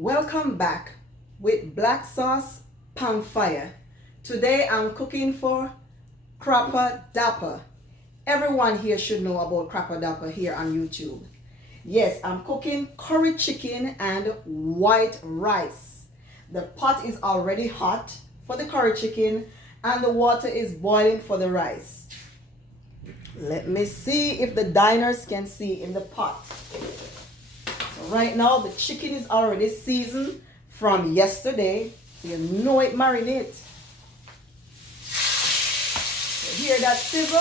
Welcome back with black sauce pan fire. Today I'm cooking for Crawpa Dapper. Everyone here should know about Crawpa Dapper here on YouTube. Yes, I'm cooking curry chicken and white rice. The pot is already hot for the curry chicken and the water is boiling for the rice. Let me see if the diners can see in the pot. Right now the chicken is already seasoned from yesterday, so you know it marinates. You hear that sizzle?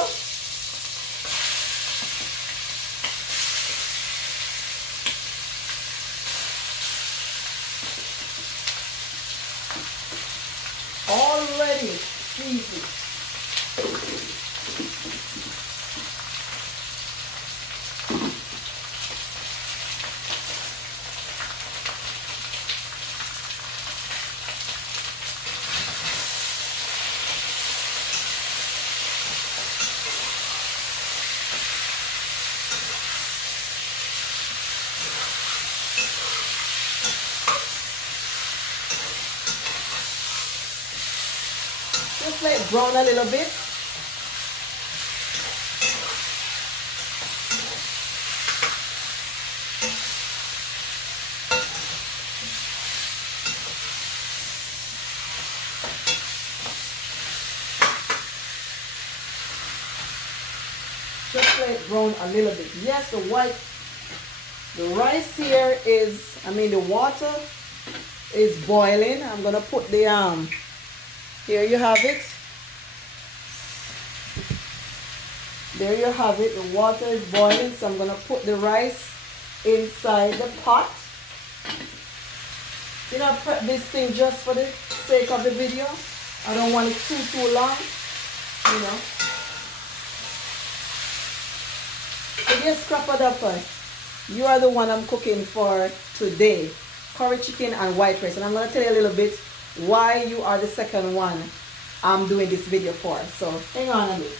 Already seasoned. Just let it brown a little bit. Just let it brown a little bit. Yes, the rice here is, the water is boiling. I'm gonna put the here you have it. There you have it. The water is boiling, so I'm gonna put the rice inside the pot. Did I prep this thing just for the sake of the video? I don't want it too long, you know. So yes, Crawpa Dapper, you are the one I'm cooking for today. Curry chicken and white rice. And I'm gonna tell you a little bit why you are the second one I'm doing this video for. So hang on a minute.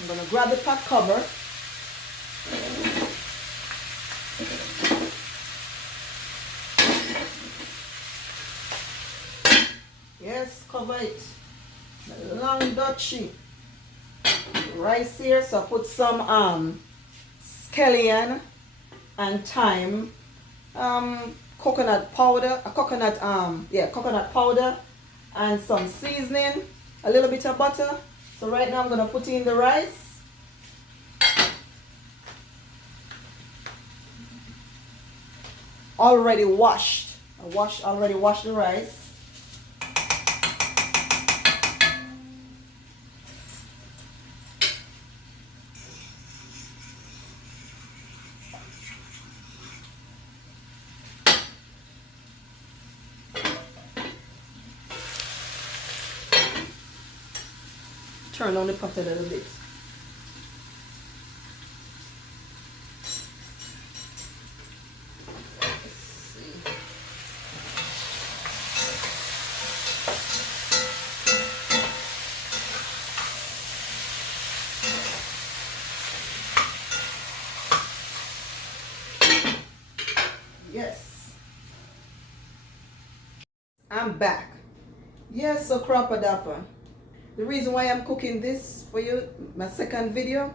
I'm gonna grab the pot cover. Yes, cover it. The long dutchie. Rice here, so I put some scallion and thyme, coconut powder, coconut powder, and some seasoning, a little bit of butter. So right now I'm gonna put in the rice. Already washed. Already washed the rice. Turn on the pot a little bit. Let's see. Yes. I'm back. Yes, so Crawpa Dapper. The reason why I'm cooking this for you, my second video,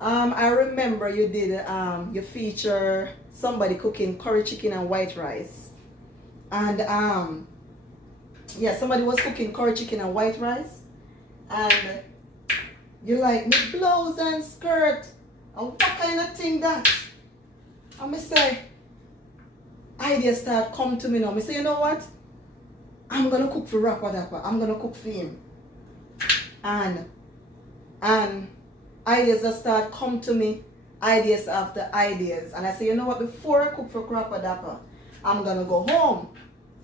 I remember you did, you feature somebody cooking curry chicken and white rice. And, yeah, somebody was cooking curry chicken and white rice. And you like, me blouse and skirt. And what kind of thing that? And me say, ideas start come to me now. Me say, you know what? I'm going to cook for Crawpa Dapper. I'm going to cook for him. And ideas that start come to me, ideas after ideas. And I say, you know what, before I cook for Crawpa Dapper, I'm gonna go home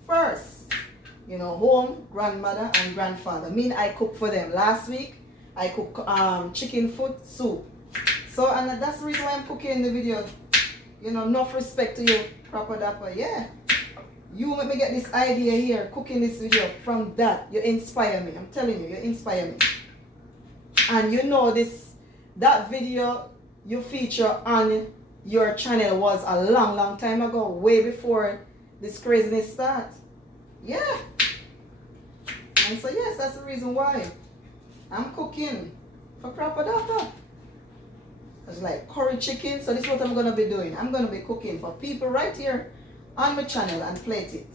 first. You know, home, grandmother and grandfather. I cook for them. Last week I cooked chicken foot soup. So, and that's the reason why I'm cooking the video. You know, enough respect to you, Crawpa Dapper. Yeah. You let me get this idea here, cooking this video. From that, you inspire me. I'm telling you, you inspire me. And you know that video you feature on your channel was a long time ago, way before this craziness started. Yeah. And so yes, that's the reason why I'm cooking for Crawpa. It's like curry chicken. So this is what I'm gonna be doing. I'm gonna be cooking for people right here on my channel and plate it.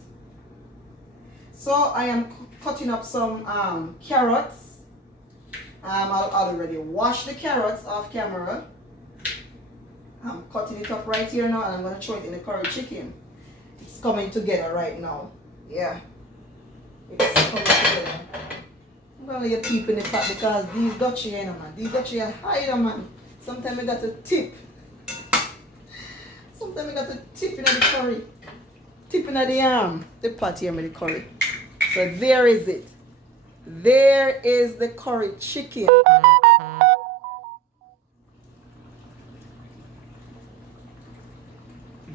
So I am cutting up some carrots. I already washed the carrots off camera. I'm cutting it up right here now, and I'm gonna throw it in the curry chicken. It's coming together right now. Yeah, it's coming together. I'm gonna let you peep in the pot because these Dutchy, you know, man. These Dutchy are higher, man. Sometimes I got to tip. Sometimes I got to tip in the curry. Tip in the pot here with the curry. So there is it. There is the curry chicken.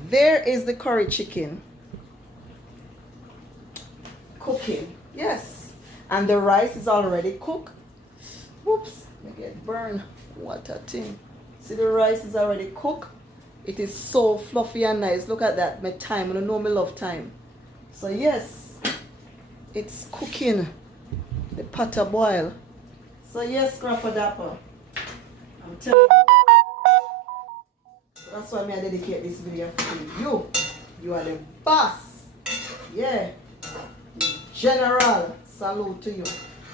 There is the curry chicken. Cooking. Yes. And the rice is already cooked. Whoops. Let me get burned. What a thing. See, the rice is already cooked. It is so fluffy and nice. Look at that. My time. I don't know me love time. So yes, it's cooking. The pot a boil. So yes, Crawpa. I'm telling you. So that's why I dedicate this video to you. You are the boss. Yeah. General. Salute to you.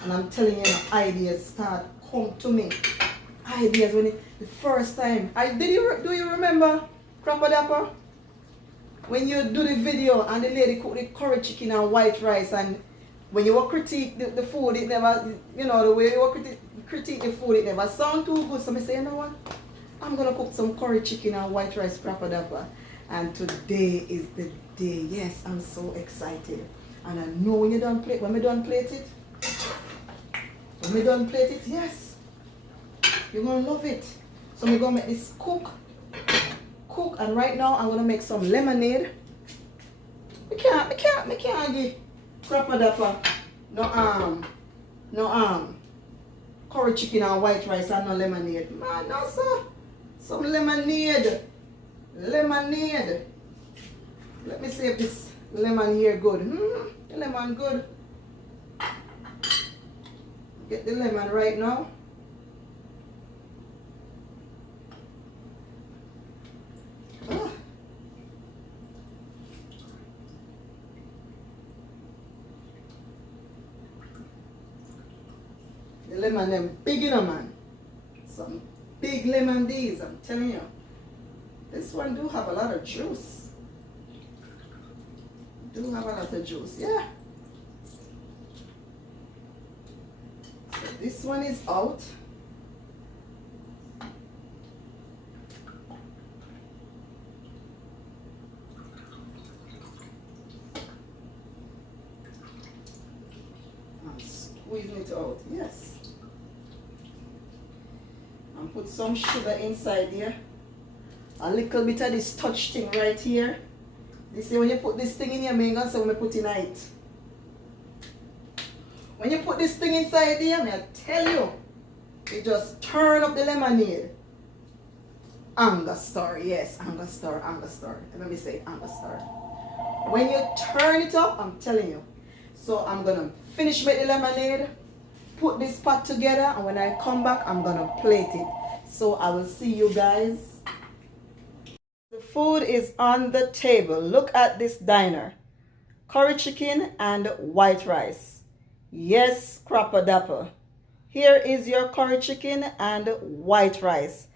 And I'm telling you, ideas start come to me. Ideas when the first time. Do you remember Crawpa? When you do the video and the lady cook the curry chicken and white rice, and when you critique the food, it never, you know, the way you critique the food, it never sound too good. So I say, you know what? I'm gonna cook some curry chicken and white rice Crawpa. And today is the day. Yes, I'm so excited. And I know when we done plate it, yes, you're gonna love it. So we're gonna make this cook, and right now I'm gonna make some lemonade. We can't give Crawpa no curry chicken and white rice and no lemonade. Man, no sir. Some lemonade. Let me see if this lemon here good. The lemon good. Get the lemon right now. Oh. The lemon them big enough, man. Some big lemon these, I'm telling you. This one do have a lot of juice. Yeah. So this one is out. I'm squeezing it out. Yes. And put some sugar inside here. A little bit of this touch thing right here. You see, when you put this thing in here, I'm gonna say when I put in it. When you put this thing inside here, I tell you, it just turn up the lemonade. Angostura, yes, Angostura. Let me say Angostura. When you turn it up, I'm telling you. So I'm gonna finish with the lemonade, put this pot together, and when I come back, I'm gonna plate it. So I will see you guys. The food is on the table. Look at this diner. Curry chicken and white rice. Yes, Crawpa. Here is your curry chicken and white rice.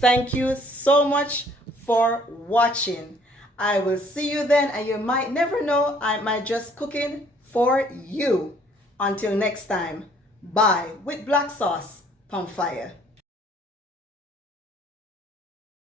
Thank you so much for watching. I will see you then, and you might never know, I might just cooking for you. Until next time, bye with black sauce, on fire.